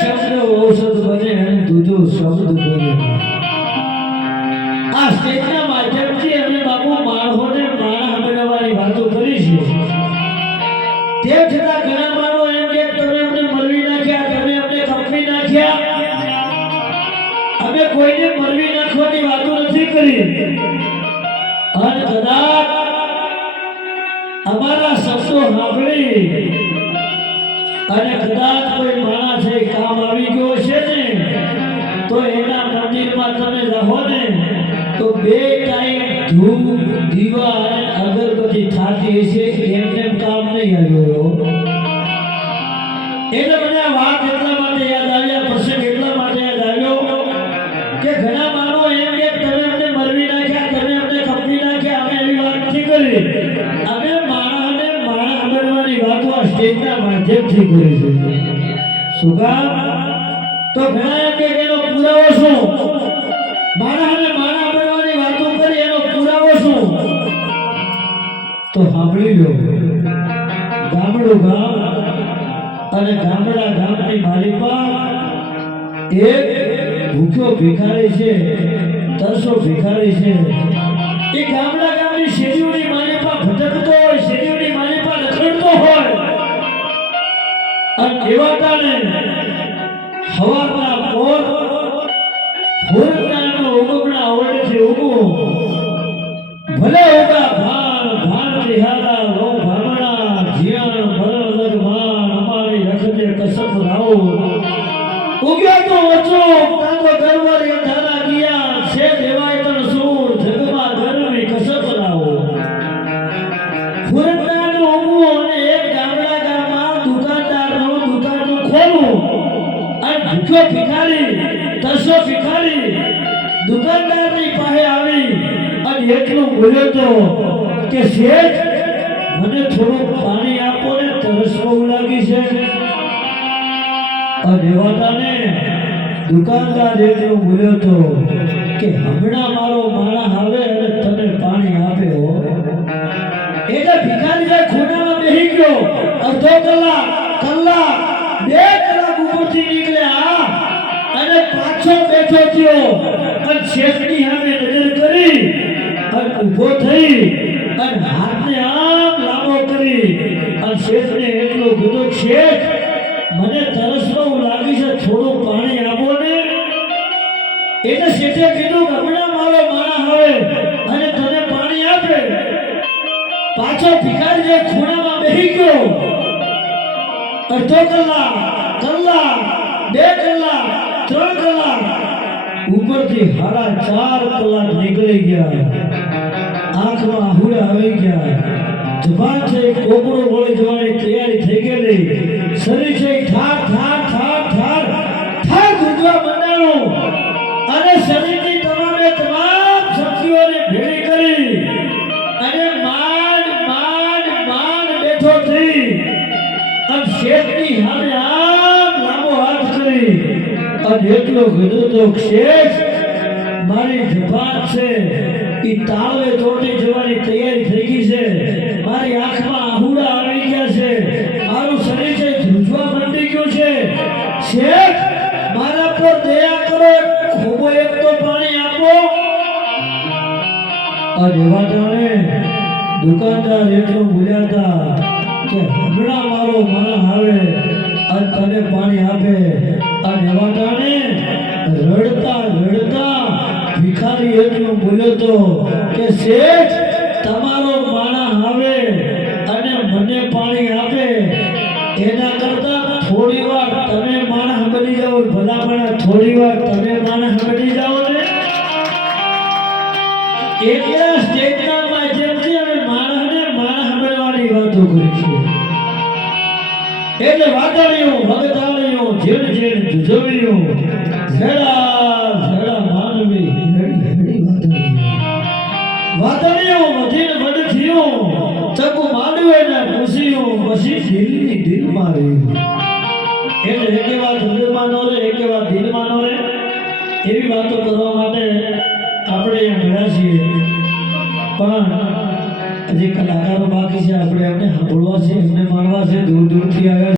શબ્દ ઔષધ બને અને દૂજો શબ્દ બને. આ સ્ટેજના માધ્યમથી અમે બાપુ માણસોને માણસ બનાવવાની વાતો કરી છે. તે છતાં ઘણા માણસો એમ કે તમે અમને મરવી નાખ્યા, તમે અમને કંપી નાખ્યા. અમે કોઈને મરવી નાખવાની વાતો નથી કરી. અને કદાચ અમારા શબ્દો સાંભળી અને કદાચ કોઈ માણસ છે કામ આવી ગયો છે ને, તો એના મંદિરમાં તમે રહો ને તો 2 ટાઈમ ધૂપ દીવા અને અગરબત્તી થતી હશે, એમને કામ નહીં આવ્યો. એટલે મને આ વાત એટલા માટે યાદ આવ્યા, પ્રસંગ એટલા માટે યાદ આવ્યો કે ઘણા માણસો એમ કે તમે અમને મરવી નાખ્યા, તમે અમને કંપી નાખ્યા. અમે એવી વાત નથી કરી. અમે માણસને માણસ બનવાની વાતો આ સ્ટેજના માધ્યમથી કરી છે. શું કામ? તો ઘણા એમ કે એનો પુરાવો શું? માણસને માણસ બનવાની વાતો કરી, એનો પુરાવો શું? તો સાંભળી લો. ગામડું ગામ અને ગામડા ગામની માલિપા એક ભૂખ્યો ભિખારી છે, તરસો ભિખારી છે. એ ગામડા ગામની શેરીઓની માલિપા ભટકતો હોય, શેરીઓની માલિપા રખડતો હોય. અને એવા કારણે હવારના પોર હુરનાનો ઉગમણા ઓળેથી ઉગવું, ભલે ઉગા ભાન ભાન રિહારા લો ભામણા જીયાણ ભરણ લગમાન અમારી રખડે કસમ રાવ. ઉગ્યો તો ઓછો તાંગો ગરવરી અંધારા ગયા છે દેવાય તણ સૂર જગમાં ગરમી કસમ રાવ. હુરનાનો ઉગવું અને એક ગામડા ગામમાં દુકાનદારનું દુકાનનું ખોલવું. અને ભૂખ્યો ભિખારી, તરસો ભિખારી દુકાનદારની પાસે આવી અને એટલું બોલ્યો તો કે શેઠ, મને થોડું પાણી આપો ને, તરસ બહુ લાગી છે. અને એવાને દુકાનદાર એટલું બોલ્યો તો કે હમણાં મારો માણસ આવે અને તને પાણી આપે હો. એટલે ભિખારી જે ખૂણામાં બેસી ગયો, અડધો કલાક, 2 કલાક ઉપરથી નીકળ્યા અને પાછો બેઠો થયો અને શેઠની સામે નજર કરી અને ઊભો થઈ અને હાથને આમ લાંબો કરી અને શેઠને એટલું કીધું, શેઠ, મને તરસ બહુ લાગી છે, થોડું પાણી આપો ને. એટલે શેઠે કીધું કે હમણાં મારો માણસ આવે અને તને પાણી આપે. પાછો ભિખારી જે ખૂણામાં બેસી ગયો, અડધો કલાક, 2 કલાક, 3 કલાક ઉપરથી 4.5 કલાક નીકળી ગયા. આંખમાં આહુડા આવી ગયા. જબાન છે કોકરો વળી જવાની તૈયારી થઈ ગયેલી. શરીર છે ઠાર ઠાર ઠાર ઠાર ઠાર ગુંજવા મંડાણું. અને શરીરની તમામે તમામ શક્તિઓને ભેળી કરી અને માંડ માંડ માંડ બેઠો થઈ અને શેઠની સામે આમ લાંબો હાથ કરી અને એટલો કીધું તો, શેઠ, મારી જબાન છે એ તાળવે ચોટી જવાની તૈયારી થઈ ગઈ છે. મારી આંખમાં આહુડા આવી ગયા છે, મારું શરીર છે ધ્રુજવા માંડી ગયું છે. શેઠ, મારા પર દયા કરો, ખોબો એક તો પાણી આપો. અને એવા જાણે દુકાનદાર એટલું બોલ્યા હતા કે હમણાં મારો માણસ આવે અને તને પાણી આપે. અને એવા જાણે રડતા રડતા ભિખારી એટલું બોલ્યો તો કે શેઠ, તમારો માણસ આવે અને મને પાણી આપે એના કરતા થોડી વાર તમે માણસ બની જાઓ. ભલામણા થોડી વાર તમે માણસ બની જાઓ ને. એટલા સ્ટેજના માધ્યમથી અમે માણસને માણસ બનવાની વાતો કરી છે. એટલે વાદળીઓ, ભગતાળીઓ, ઝીણ ઝીણ જુજવીઓ, ઝેડા ઝેડા માનવી હેડી હેડી વાદળીઓ વધીને વડથીઓ, ચકુ માંડવે ને પૂછ્યું, પછી દિલની દિલ મારી. એટલે એક વાત હૃદયમાં નો રહે, એક વાત દિલમાં નો રહે, એવી વાતો કરવા માટે આપણે મળ્યા છીએ. પણ હજી કલાકારો બાકી છે, આપણે એમને સાંભળવા છે, એમને માણવા છે, દૂર દૂરથી આવ્યા.